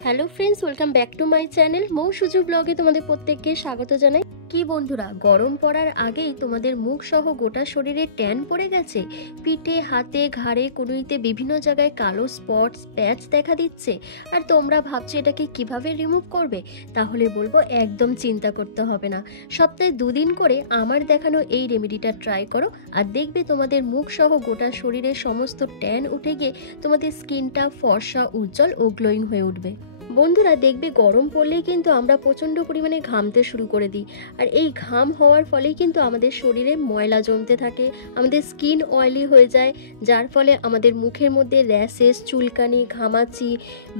Hello friends, welcome back to my channel Mou Suju ব্লগে তোমাদের প্রত্যেককে স্বাগত জানাই। কি বন্ধুরা, গরম পড়ার আগেই তোমাদের মুখ সহ গোটা শরীরে ট্যান পড়ে গেছে? পিঠে, হাতে, ঘাড়ে, কনুইতে বিভিন্ন জায়গায় কালো স্পটস, প্যাচ দেখা দিচ্ছে, আর তোমরা ভাবছো এটাকে কিভাবে রিমুভ করবে? তাহলে বলবো একদম চিন্তা করতে হবে না। সপ্তাহে 2 দিন করে আমার দেখানো এই রেমেডিটা ট্রাই করো, আর দেখবে তোমাদের মুখ সহ গোটা শরীরের সমস্ত ট্যান উঠে গিয়ে তোমাদের স্কিনটা ফর্সা, উজ্জ্বল ও গ্লোয়িং হয়ে উঠবে। বন্ধুরা, দেখবে গরম পড়লেই কিন্তু আমরা প্রচণ্ড পরিমাণে ঘামতে শুরু করে দিই, আর এই ঘাম হওয়ার ফলেই কিন্তু আমাদের শরীরে ময়লা জমতে থাকে, আমাদের স্কিন অয়েলি হয়ে যায়, যার ফলে আমাদের মুখের মধ্যে র্যাশেস, চুলকানি, ঘামাচি,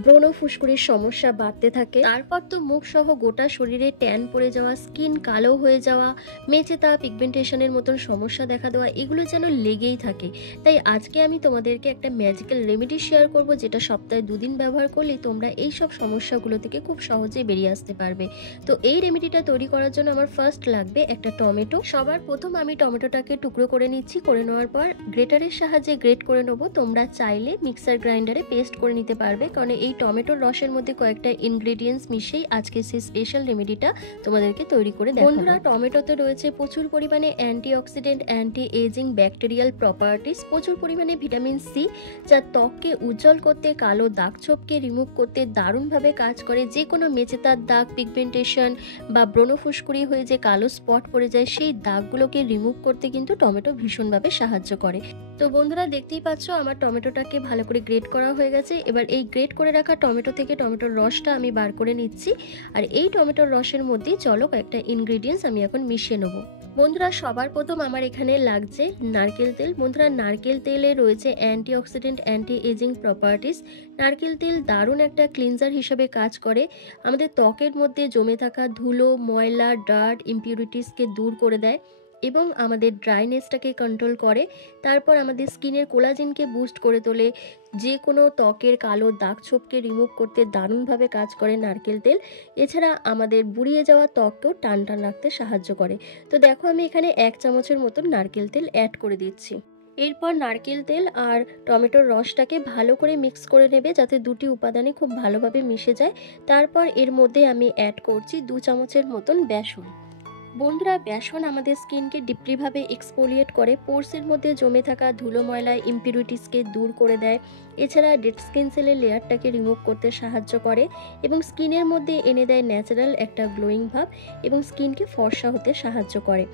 ব্রণ ফুসকুড়ির সমস্যা বাড়তে থাকে। তারপর তো মুখ সহ গোটা শরীরে ট্যান পড়ে যাওয়া, স্কিন কালো হয়ে যাওয়া, মেচেতা, পিগমেন্টেশনের মতন সমস্যা দেখা দেওয়া, এগুলো যেন লেগেই থাকে। তাই আজকে আমি তোমাদেরকে একটা ম্যাজিক্যাল রেমেডি শেয়ার করব, যেটা সপ্তাহে 2 দিন ব্যবহার করলেই তোমরা এই সব সমস্যাগুলো থেকে খুব সহজে বেরিয়ে আসতে পারবে। তো এই রেমেডিটা তৈরি করার জন্য আমার ফার্স্ট লাগবে একটা টমেটো। সবার প্রথম আমি টমেটোটাকে টুকরো করে নিচ্ছি। করে নেওয়ার পর গ্রেটারের সাহায্যে গ্রেট করে নেবো। তোমরা চাইলে মিক্সার গ্রাইন্ডারে পেস্ট করে নিতে পারবে, কারণ এই টমেটোর রসের মধ্যে কয়েকটা ইনগ্রেডিয়েন্টস মিশিয়েই আজকে সেই স্পেশাল রেমেডিটা তোমাদেরকে তৈরি করে দেখাবো। বন্ধুরা, টমেটোতে রয়েছে প্রচুর পরিমাণে antioxidant, anti aging, bacterial properties, প্রচুর পরিমাণে ভিটামিন সি, যা ত্বককে উজ্জ্বল করতে, কালো দাগ ছোপকে রিমুভ করতে দারুণভাবে কাজ করে। যে কোনো মেচেতার দাগ, পিগমেন্টেশন বা ব্রণ ফুসকুড়ি হয়ে যে কালো স্পট পড়ে যায়, সেই দাগগুলোকে রিমুভ করতে কিন্তু টমেটো ভীষণভাবে সাহায্য করে। তো বন্ধুরা, দেখতেই পাচ্ছ আমার টমেটোটাকে ভালো করে গ্রেট করা হয়ে গেছে। এবার এই গ্রেট করে রাখা টমেটো থেকে টমেটোর রসটা আমি বার করে নিচ্ছি, আর এই টমেটোর রসের মধ্যেই চলো কয়েকটা ইনগ্রেডিয়েন্টস আমি এখন মিশিয়ে নেবো। বন্ধুরা, সবার প্রথম আমার এখানে লাগছে নারকেল তেল। বন্ধুরা, নারকেল তেলে রয়েছে অ্যান্টিঅক্সিডেন্ট, অ্যান্টি এজিং প্রপার্টিস। নারকেল তেল দারুণ একটা ক্লিনজার হিসেবে কাজ করে, আমাদের ত্বকের মধ্যে জমে থাকা ধুলো, ময়লা, ডার্ট, ইমপিউরিটিসকে দূর করে দেয় এবং আমাদের ড্রাইনেসটাকে কন্ট্রোল করে। তারপর আমাদের স্কিনের কোলাজেনকে বুস্ট করে তোলে। যে কোনো ত্বকের কালো দাগ ছোপকে রিমুভ করতে দারুণভাবে কাজ করে নারকেল তেল। এছাড়া আমাদের বুড়িয়ে যাওয়া ত্বককেও টান টান রাখতে সাহায্য করে। তো দেখো, আমি এখানে 1 চামচের মতন নারকেল তেল অ্যাড করে দিচ্ছি। এরপর নারকেল তেল আর টমেটোর রসটাকে ভালো করে মিক্স করে নেবে, যাতে দুটি উপাদানই খুব ভালোভাবে মিশে যায়। তারপর এর মধ্যে আমি অ্যাড করছি 2 চামচের মতন বেসন। বন্ধুরা, বেসন আমাদের স্কিনকে ডিপলিভাবে এক্সফোলিয়েট করে, পোরসের মধ্যে জমে থাকা ধুলো, ময়লা, ইমপিউরিটিসকে দূর করে দেয়। এছাড়া ডেড স্কিন সেলের লেয়ারটাকে রিমুভ করতে সাহায্য করে এবং স্কিনের মধ্যে এনে দেয় ন্যাচারাল একটা গ্লোয়িং ভাব এবং স্কিনকে ফর্সা হতে সাহায্য করে।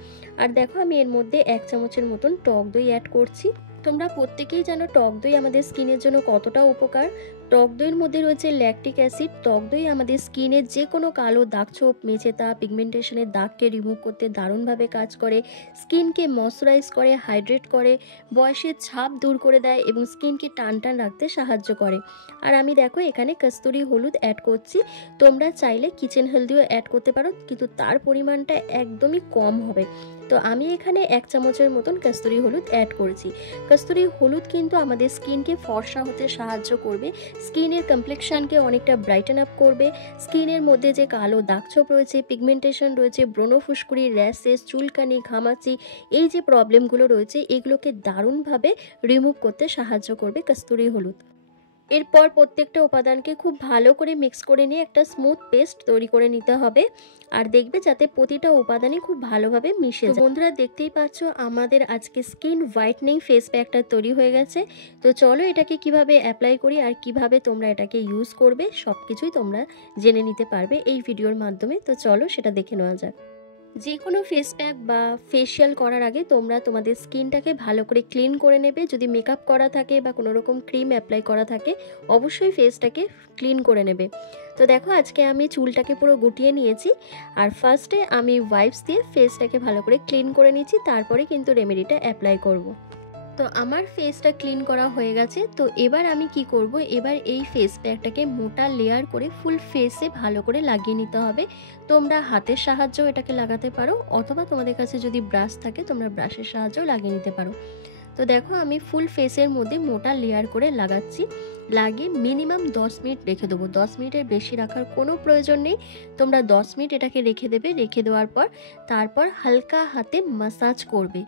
আর দেখো, আমি এর মধ্যে 1 চামচের মতন টক দই অ্যাড করছি। তোমরা প্রত্যেকেই জানো টক দই আমাদের স্কিনের জন্য কতটা উপকার। টক দইয়ের মধ্যে রয়েছে ল্যাকটিক অ্যাসিড। টক দই আমাদের স্কিনের যে কোনো কালো দাগছোপ, মেচেতা, পিগমেন্টেশনের দাগকে রিমুভ করতে দারুণভাবে কাজ করে, স্কিনকে ময়শ্চারাইজ করে, হাইড্রেট করে, বয়সের ছাপ দূর করে দেয় এবং স্কিনকে টান টান রাখতে সাহায্য করে। আর আমি দেখো এখানে কস্তুরি হলুদ অ্যাড করছি। তোমরা চাইলে কিচেন হলদিও অ্যাড করতে পারো, কিন্তু তার পরিমাণটা একদমই কম হবে। তো আমি এখানে 1 চামচের মতন কস্তুরি হলুদ অ্যাড করেছি। কস্তুরি হলুদ কিন্তু আমাদের স্কিনকে ফর্সা হতে সাহায্য করবে, স্কিনের কমপ্লেক্সানকে অনেকটা ব্রাইটেন আপ করবে। স্কিনের মধ্যে যে কালো দাগছোপ রয়েছে, পিগমেন্টেশন রয়েছে, ব্রণ ফুসকুড়ি, র্যাশেস, চুলকানি, ঘামাচি, এই যে প্রবলেমগুলো রয়েছে, এগুলোকে দারুণভাবে রিমুভ করতে সাহায্য করবে কস্তুরি হলুদ। এরপর প্রত্যেকটা উপাদানকে খুব ভালো করে মিক্স করে নিয়ে একটা স্মুথ পেস্ট তৈরি করে নিতে হবে, আর দেখবে যাতে প্রতিটা উপাদানই খুব ভালোভাবে মিশে যায়। বন্ধুরা, দেখতেই পাচ্ছ আমাদের আজকে স্কিন হোয়াইটনিং ফেস প্যাকটা তৈরি হয়ে গেছে। তো চলো এটাকে কিভাবে অ্যাপ্লাই করি আর কিভাবে তোমরা এটাকে ইউজ করবে সব কিছুই তোমরা জেনে নিতে পারবে এই ভিডিওর মাধ্যমে। তো চলো সেটা দেখে নেওয়া যাক। যে কোনো ফেস প্যাক বা ফেসিয়াল করার আগে তোমরা তোমাদের স্কিনটাকে ভালো করে ক্লিন করে নেবে। যদি মেকআপ করা থাকে বা কোনো রকম ক্রিম অ্যাপ্লাই করা থাকে, অবশ্যই ফেসটাকে ক্লিন করে নেবে। তো দেখো, আজকে আমি চুলটাকে পুরো গুটিয়ে নিয়েছি, আর ফার্স্টে আমি ওয়াইপস দিয়ে ফেসটাকে ভালো করে ক্লিন করে নিচ্ছি, তারপরে কিন্তু রেমেডিটা অ্যাপ্লাই করব। তো আমার ফেসটা ক্লিন করা হয়ে গেছে। তো এবার আমি কি করব, এবার এই ফেস প্যাকটাকে মোটা লেয়ার করে ফুল ফেসে ভালো করে লাগিয়ে নিতে হবে। তোমরা হাতের সাহায্যেও এটাকে লাগাতে পারো, অথবা তোমাদের কাছে যদি ব্রাশ থাকে তোমরা ব্রাশের সাহায্যেও লাগিয়ে নিতে পারো। তো দেখো, আমি ফুল ফেসের মধ্যে মোটা লেয়ার করে লাগাচ্ছি। লাগিয়ে মিনিমাম 10 মিনিট রেখে দেবো। 10 মিনিটের বেশি রাখার কোনো প্রয়োজন নেই। তোমরা 10 মিনিট এটাকে রেখে দেবে। রেখে দেওয়ার পর তারপর হালকা হাতে মাসাজ করবে।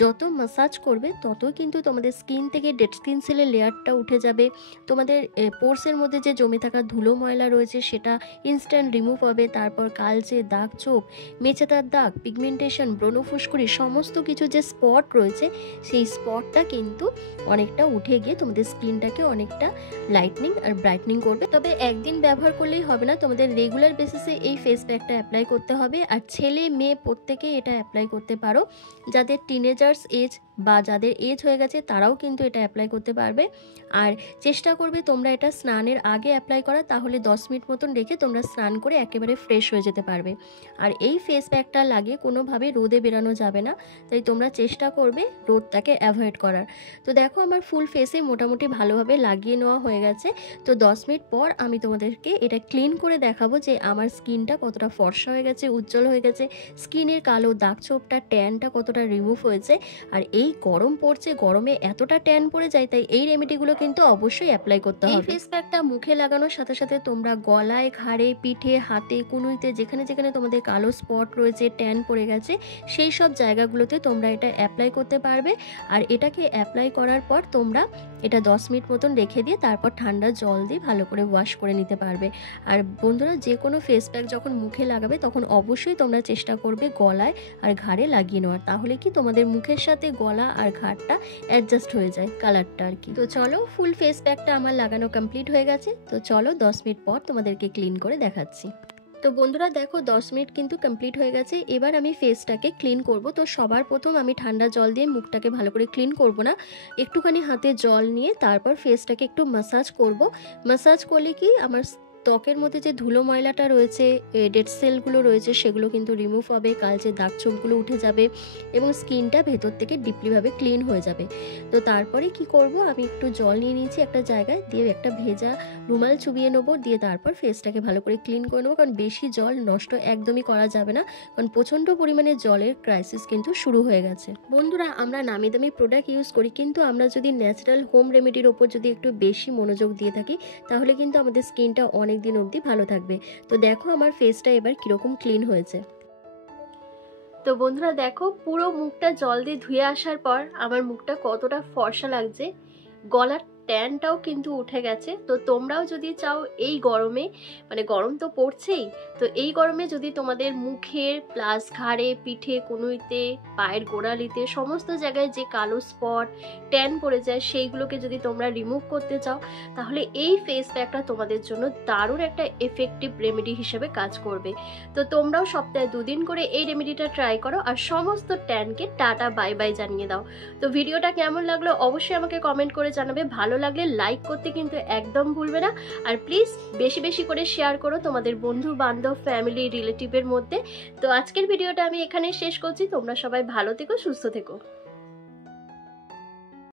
যত মাসাজ করবে ততই কিন্তু তোমাদের স্কিন থেকে ডেড স্কিন সেলের লেয়ারটা উঠে যাবে। তোমাদের পোর্সের মধ্যে যে জমে থাকা ধুলো ময়লা রয়েছে সেটা ইনস্ট্যান্ট রিমুভ হবে। তারপর কালচে দাগ ছোপ, মেচেদার দাগ, পিগমেন্টেশন, ব্রণ ফুসকুড়ি সমস্ত কিছু যে স্পট রয়েছে সেই স্পটটা কিন্তু অনেকটা উঠে গিয়ে তোমাদের স্কিনটাকে অনেকটা লাইটনিং আর ব্রাইটনিং করবে। তবে একদিন ব্যবহার করলেই হবে না, তোমাদের রেগুলার বেসিসে এই ফেস প্যাকটা অ্যাপ্লাই করতে হবে। আর ছেলে মেয়ে প্রত্যেকেই এটা অ্যাপ্লাই করতে পারো। যাদের টিনেজার্স এজ বা যাদের এজ হয়ে গেছে তারাও কিন্তু এটা অ্যাপ্লাই করতে পারবে। আর চেষ্টা করবে তোমরা এটা স্নানের আগে অ্যাপ্লাই করা, তাহলে 10 মিনিট মতন রেখে তোমরা স্নান করে একেবারে ফ্রেশ হয়ে যেতে পারবে। আর এই ফেস প্যাকটা লাগিয়ে কোনোভাবে রোদে বেরানো যাবে না, তাই তোমরা চেষ্টা করবে রোদটাকে অ্যাভয়েড করার। তো দেখো আমার ফুল ফেসে মোটামুটি ভালোভাবে লাগিয়ে নেওয়া হয়ে গেছে। তো 10 মিনিট পর আমি তোমাদেরকে এটা ক্লিন করে দেখাবো যে আমার স্কিনটা কতটা ফর্সা হয়ে গেছে, উজ্জ্বল হয়ে গেছে, স্কিনের কালো দাগ ছোপটা ট্যানটা কতটা রিমুভ হয়েছে। আর এই গরম পড়ছে, গরমে এতটা ট্যান পড়ে যায়, তাই এই রেমেডিগুলো কিন্তু অবশ্যই অ্যাপ্লাই করতে হবে। এই ফেস প্যাকটা মুখে লাগানোর সাথে সাথে তোমরা গলায়, ঘাড়ে, পিঠে, হাতে, কুনুইতে যেখানে যেখানে তোমাদের কালো স্পট রয়েছে, ট্যান পড়ে গেছে সেই সব জায়গাগুলোতে তোমরা এটা অ্যাপ্লাই করতে পারবে। আর এটাকে অ্যাপ্লাই করার পর তোমরা এটা 10 মিনিট মতন রেখে দিয়ে তারপর ঠান্ডা জল দিয়ে ভালো করে ওয়াশ করে নিতে পারবে। আর বন্ধুরা, যে কোনো ফেস প্যাক যখন মুখে লাগাবে তখন অবশ্যই তোমরা চেষ্টা করবে গলায় আর ঘাড়ে লাগিয়ে নেওয়ার, তাহলে কি তোমাদের মুখের সাথে গলা আর ঘাড়টা অ্যাডজাস্ট হয়ে যায় কালারটা আর কি। তো চলো, ফুল ফেস প্যাকটা আমার লাগানো কমপ্লিট হয়ে গেছে। তো চলো 10 মিনিট পর তোমাদেরকে ক্লিন করে দেখাচ্ছি। তো বন্ধুরা দেখো 10 মিনিট কিন্তু কমপ্লিট হয়ে গেছে। এবার আমি ফেসটাকে ক্লিন করব। তো সবার প্রথম আমি ঠান্ডা জল দিয়ে মুখটাকে ভালো করে ক্লিন করব না, একটুখানি হাতে জল নিয়ে তারপর ফেসটাকে একটু ম্যাসাজ করব। ম্যাসাজ করলে কি আমার ত্বকের মধ্যে যে ধুলো ময়লাটা রয়েছে, ডেড সেলগুলো রয়েছে, সেগুলো কিন্তু রিমুভ হবে, কালচে দাগ ছোপগুলো উঠে যাবে এবং স্কিনটা ভেতর থেকে ডিপলিভাবে ক্লিন হয়ে যাবে। তো তারপরে কি করব, আমি একটু জল নিয়ে নিয়েছি একটা জায়গায়, দিয়ে একটা ভেজা রুমাল চুবিয়ে নেবো, দিয়ে তারপর ফেসটাকে ভালো করে ক্লিন করে নেবো। কারণ বেশি জল নষ্ট একদমই করা যাবে না, কারণ প্রচণ্ড পরিমাণে জলের ক্রাইসিস কিন্তু শুরু হয়ে গেছে। বন্ধুরা, আমরা নামি দামি প্রোডাক্ট ইউজ করি, কিন্তু আমরা যদি ন্যাচারাল হোম রেমেডির ওপর যদি একটু বেশি মনোযোগ দিয়ে থাকি তাহলে কিন্তু আমাদের স্কিনটা অনেক দিন অবধি ভালো থাকবে। তো দেখো আমার ফেসটা এবার কিরকম ক্লিন হয়েছে। তো বন্ধুরা দেখো, পুরো মুখটা জল দিয়ে ধুয়ে আসার পর আমার মুখটা কতটা ফর্সা লাগছে, গলার ট্যানটাও কিন্তু উঠে গেছে। তো তোমরাও যদি চাও এই গরমে, মানে গরম তো পড়ছেই, তো এই গরমে যদি তোমাদের মুখের প্লাস ঘাড়ে, পিঠে, কনুইতে, পায়ের গোড়ালিতে সমস্ত জায়গায় যে কালো স্পট ট্যান পড়ে যায় সেইগুলোকে যদি তোমরা রিমুভ করতে চাও, তাহলে এই ফেস প্যাকটা তোমাদের জন্য দারুণ একটা এফেক্টিভ রেমেডি হিসেবে কাজ করবে। তো তোমরাও সপ্তাহে 2 দিন করে এই রেমেডিটা ট্রাই করো আর সমস্ত ট্যানকে টাটা বাই বাই জানিয়ে দাও। তো ভিডিওটা কেমন লাগলো অবশ্যই আমাকে কমেন্ট করে জানাবে। ভালো লাগলে লাইক করতে কিন্তু একদম ভুলবে না। আর প্লিজ বেশি বেশি করে শেয়ার করো তোমাদের বন্ধু বান্ধব, ফ্যামিলি, রিলেটিভের মধ্যে। তো আজকের ভিডিওটা আমি এখানে শেষ করছি। তোমরা সবাই ভালো থেকো, সুস্থ থেকো।